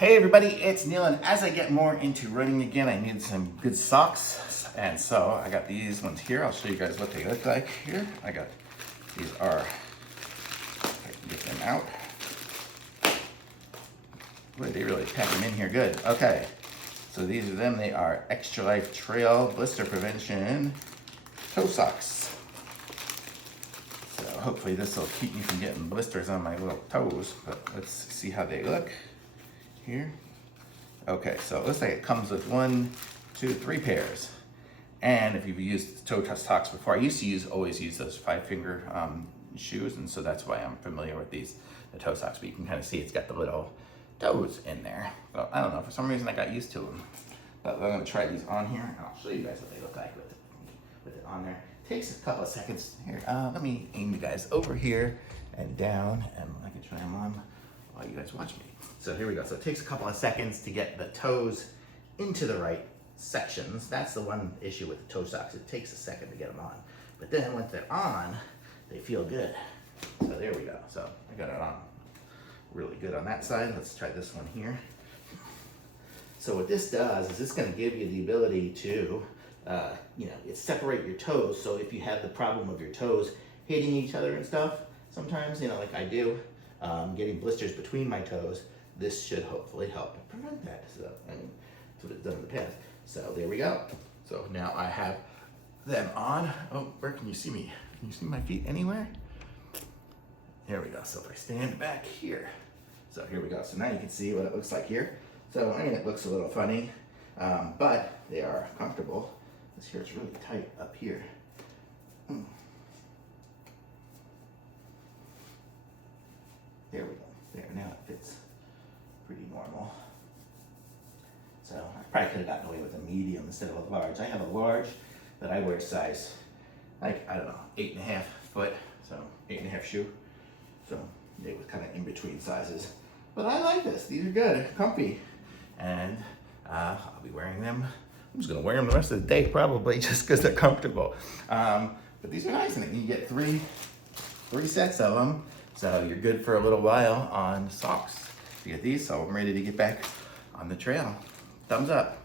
Hey everybody, it's Neil, and as I get more into running again, I need some good socks, and so I got these ones here. I'll show you guys what they look like here. These are, if I can get them out. Boy, they really pack them in here good. Okay, so these are them. They are Extra Life Trail Blister Prevention toe socks. So hopefully this will keep me from getting blisters on my little toes, but let's see how they look here. Okay, so it looks like it comes with 1, 2, 3 pairs. And if you've used toe socks before, I used to always use those 5-finger shoes, and so that's why I'm familiar with the toe socks. But you can kind of see it's got the little toes in there. So I don't know, for some reason I got used to them. But I'm gonna try these on here, and I'll show you guys what they look like with it on there. Takes a couple of seconds. Here, let me aim you guys over here and down, and I can try them on while you guys watch me. So here we go. So it takes a couple of seconds to get the toes into the right sections. That's the one issue with the toe socks. It takes a second to get them on. But then once they're on, they feel good. So there we go. So I got it on really good on that side. Let's try this one here. So what this does is it's going to give you the ability to, separate your toes. So if you have the problem of your toes hitting each other and stuff, sometimes, like I do, getting blisters between my toes, this should hopefully help to prevent that. So, that's what it's done in the past. So there we go. So now I have them on. Oh, where can you see me? Can you see my feet anywhere? There we go. So if I stand back here. So here we go. So now you can see what it looks like here. So, it looks a little funny, but they are comfortable. This here is really tight up here. There we go. There, now it fits pretty normal. So I probably could have gotten away with a medium instead of a large. I have a large that I wear size, 8.5 foot, so 8.5 shoe. So it was kind of in between sizes. But I like this. These are good, comfy. And I'll be wearing them. I'm just gonna wear them the rest of the day probably just because they're comfortable. But these are nice, and you get three sets of them. So you're good for a little while on socks. You get these, so I'm ready to get back on the trail. Thumbs up.